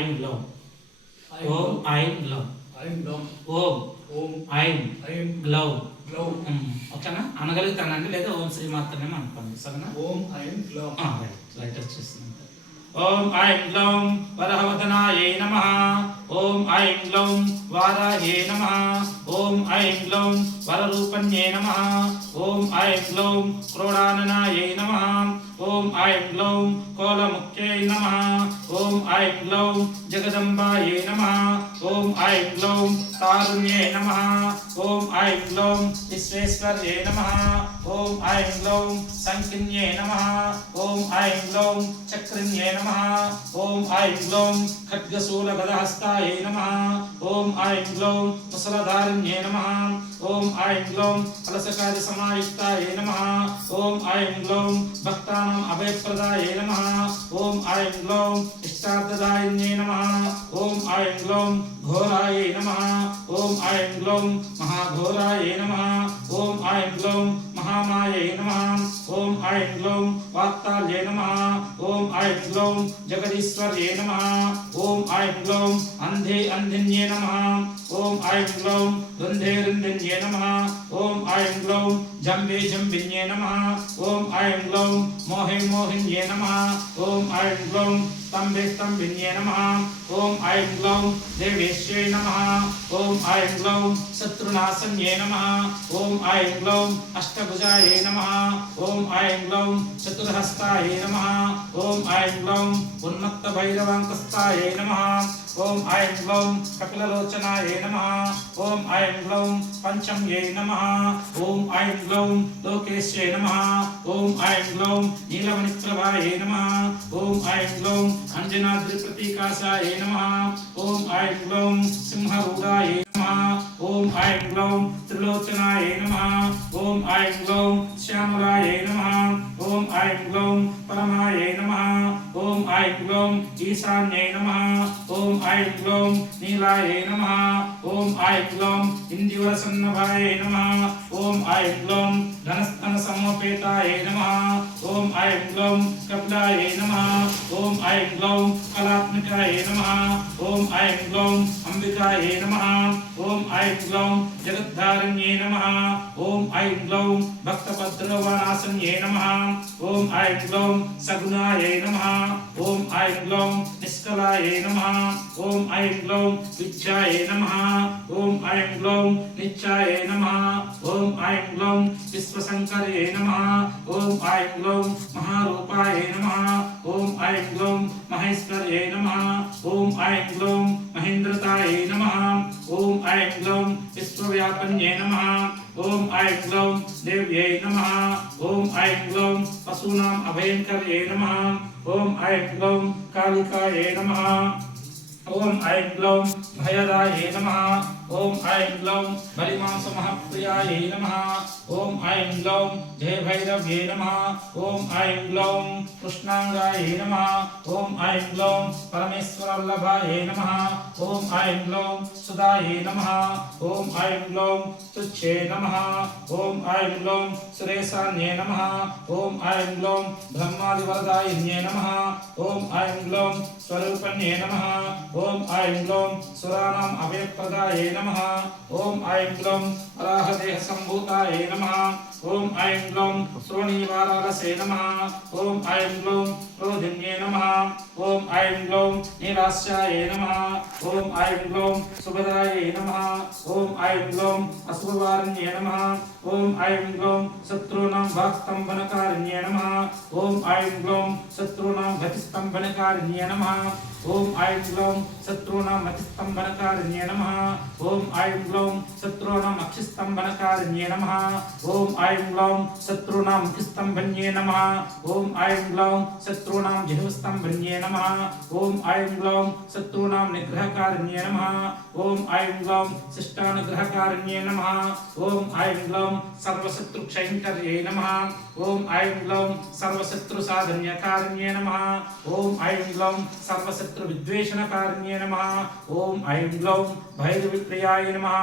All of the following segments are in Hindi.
ఐం గ్లౌం ఓం ఐం గ్లౌం ఓం ఐం గ్లౌం ఓకేనా అనగలుగుతానండి లేదా ఓం శ్రీమాత్రమే అనుకోండి సరేనా ఓం ఐం గ్లౌం రైట్ వచ్చేస్తుంది ఓం ఐం గ్లౌం వరహవదనాయై నమః ఓం ఐం గ్లౌం వారాయై నమః ఓం ఐం గ్లౌం వరరూపణ్యై నమః ఓం ఐం గ్లౌం క్రోడాననాయై నమః ఓం ఐం గ్లౌం కోలముఖ్యై నమః ఓం ఐం గ్లౌం జగదంబాయై నమః ఓం ఐం గ్లౌం తారుణ్యై నమః ఓం ఐం గ్లౌం విశ్వేశ్వర్యై నమః ఓం ఐం గ్లౌం సంకిన్యై నమః ఓం ఐం గ్లౌం చక్రిన్యై నమః ఓం ఐం గ్లౌం ఖడ్గశూలగదహస్తాయై నమః ఓం ఐం గ్లౌం ముసలధారిణ్యై నమః ఓం ఐం గ్లౌం కలశకారి సమాయుక్తాయై నమః ఓం ఐం గ్లౌం భక్తానాం అభయప్రదాయై నమః ఓం ఐం గ్లౌం ఇష్టార్థదాయిన్యై నమః ఓం ఐం గ్లౌం ఘోరాయై నమః ఓం ఐం గ్లౌం మహాఘోరాయై నమః ఓం ఐం గ్లౌం మహామాయై నమః ఓం ఐం గ్లౌం వాత్తాల్యై నమః ఓం ఐం గ్లౌం జగదీశ్వర్యై నమః ఓం ఐం గ్లౌం అంధే అంధిన్యై నమః ఓం ఐం గ్లౌం రుంధే రుంధిన్యై నమః ఓం ఐం గ్లౌం జంబే జంబిన్యై నమః ఓం ఐం గ్లౌం మోహే మోహిన్యై నమః ఓం ఐం గ్లౌం स्तंभे स्तंभिन्ये नमः ओम ऐं ग्लौं देवेश्यै नमः ओम ऐं ग्लौं शत्रुनाशन्ये नमः ओम ऐं ग्लौं अष्टभुजायै नमः ओम ऐं ग्लौं चतुर्हस्तायै नमः ओम ऐं ग्लौं उन्मत्तभैरवाङ्कस्तायै नमः ओम ऐं ग्लौं कपिललोचनायै नमः ओम ऐं ग्लौं पंचम्यै नमः ओम ऐं ग्लौं लोकेश्यै नमः ओम ऐं ग्लौं नीलमणिप्रभायै नमः ओम ऐं ग्लौं अंजनाद्रिप्रतीकाशायै नमः ओम ऐं ग्लौं सिंहरूढायै नमः ओम ऐं ग्लौं त्रिलोचनायै नमः ओम ऐं ग्लौं श्यामलायै नमः ओम ऐं ग्लौं परमायै नमः ओम ऐं ग्लौं ईशान्यै नमः ओम ऐं ग्लौं नीलायै नमः ओम ऐं ग्लौं इन्दीवरसन्नभायै नमः ओम ऐं ग्लौं धनस्तनसमोपेतायै नमः ओम ऐं ग्लौं कपिलायै नमः ओम ऐं ग्लौं कलात्मिकायै नमः ओम ऐं ग्लौं अंबिकायै नमः ओम ऐं ग्लौं जगद्धारिण्यै नमः ओम ऐं ग्लौं भक्तभद्रवानासन्यै नमः ओम ऐं ग्लौं सगुणायै नमः ओम ऐं ग्लौं निष्कलायै नमः ओम ऐं ग्लौं विद्यायै नमः ओम ऐं ग्लौं नित्यायै नमः ओम ऐं ग्लौं विश्वशंकर्यै नमः ओम ऐं ग्लौं महारूपायै नमः ओम ऐं ग्लौं महेश्वर्यै नमः ओम ऐं ग्लौं महेन्द्रतायै नमः ओम ऐं ग्लौं विश्वव्यापन्यै नमः ओम ऐं ग्लौं देव्यै नमः ओम ऐं ग्लौं पशूनाम् अभयंकर्यै नमः ओम ऐं ग्लौं कालिकायै नमः ओम ऐं ग्लौं भयदायै नमः ओम ऐं ग्लौं बलिमांसमहाप्रियायै नमः ओम ऐं ग्लौं जयभैरव्यै नमः ओम ऐं ग्लौं कृष्णांगायै नमः ओम ऐं ग्लौं परमेश्वरवल्लभायै नमः ओम ऐं ग्लौं सुधायै नमः ओम ऐं ग्लौं तुच्छे नमः ओम ऐं ग्लौं सुरेशान्ये नमः ओम ऐं ग्लौं ब्रह्मादिवरदायिन्ये नमः ओम ऐं ग्लौं स्वरूपण्ये नमः ओम ऐं ग्लौं सुराणाम् अभयप्रदायै नमः ओम ऐं ग्लौं वराहदेहसम्भूतायै नमः ओम ऐं ग्लौं श्रोणीवारालसे नमः ओम ऐं ग्लौं क्रोधिन्ये नमः ओम ऐं ग्लौं नीलास्यायै नमः ओम ऐं ग्लौं सुभदायै नमः ओम ऐं ग्लौं अशुभवारिण्ये नमः ओम ऐं ग्लौं शत्रूणां वाक्स्तम्भनकारिण्ये नमः ओम ऐं ग्लौं शत्रूणां गतिस्तम्भनकारिण्ये नमः ओम ऐं ग्लौं शत्रूणां मतिस्तम्भनकारिण्ये नमः ओम ऐं ग्लौं शत्रूणां अक्षिस्तम्भनकारिण्ये नमः ओम ऐं ग्लौं शत्रूणां मुखिस्तम्भन्ये नमः ओम ऐं ग्लौं शत्रूणां जिह्वस्तम्भन्ये नमः ओम ऐं ग्लौं शत्रूणां निग्रहकारिण्ये नमः ओम ऐं ग्लौं शिष्टानुग्रहकारिण्ये नमः ओम ऐं ग्लौं सर्वशत्रुक्षयङ्कर्ये नमः ओम ऐं ग्लौं सर्वशत्रुसाधन्यकारिण्ये नमः ओम ऐं ग्लौं सर्वशत्रु शत्रु विद्वेषणकारिण्ये नमः ओम ऐं ग्लौं भैरवीप्रियाय नमः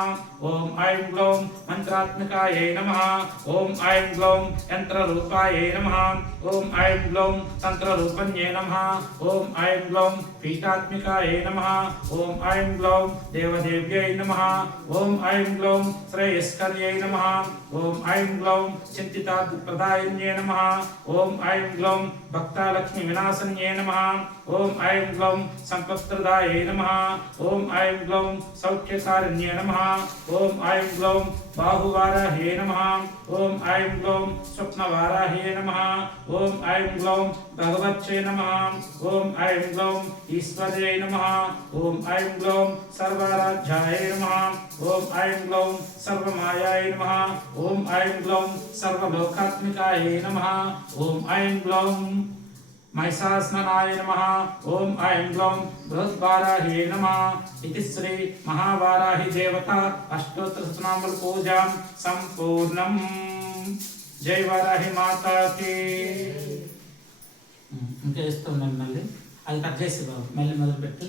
ओम ऐं ग्लौं मंत्रात्मकाय नमः ओम ऐं ग्लौं यंत्ररूपाय नमः ओम ऐं ग्लौं तंत्ररूपण्ये नमः ओम ऐं ग्लौं पीठात्मिकाय नमः ओम ऐं ग्लौं देवदेव्यै नमः ओम ऐं ग्लौं श्रेयस्कर्यै नमः ओम ऐं ग्लौं चिन्तितार्थप्रदायिन्ये नमः ओम ऐं ग्लौं भक्तालक्ष्मी विनाशन्ये नमः ओम ऐं ग्लौं सम्पत्प्रदायै नमः ओम ऐं ग्लौं सौख्यकारिण्ये नमः ओम ऐं ग्लौं बाहुवाराह्ये नमः ओम ऐं ग्लौं स्वप्नवाराह्ये नमः ओम ऐं ग्लौं भगवत्यै नमः ओम ऐं ग्लौं ईश्वर्यै नमः ओम ऐं ग्लौं सर्वाराध्याय नमः ओम ऐं ग्लौं सर्वमायाय नमः ओम ऐं ग्लौं सर्वलोकात्मिकाय नमः ओम ऐं ग्लौं महिषासनाय नमः ओम ऐं ग्लौं बृहद्वाराह्ये नमः इति श्री महावाराही देवता अष्टोत्तर शतनामल पूजा संपूर्णम् जय वाराही माता की ఇంకా ఇస్తాం మళ్ళీ అది కట్ చేసి బాబు మళ్ళీ మొదలు పెట్టి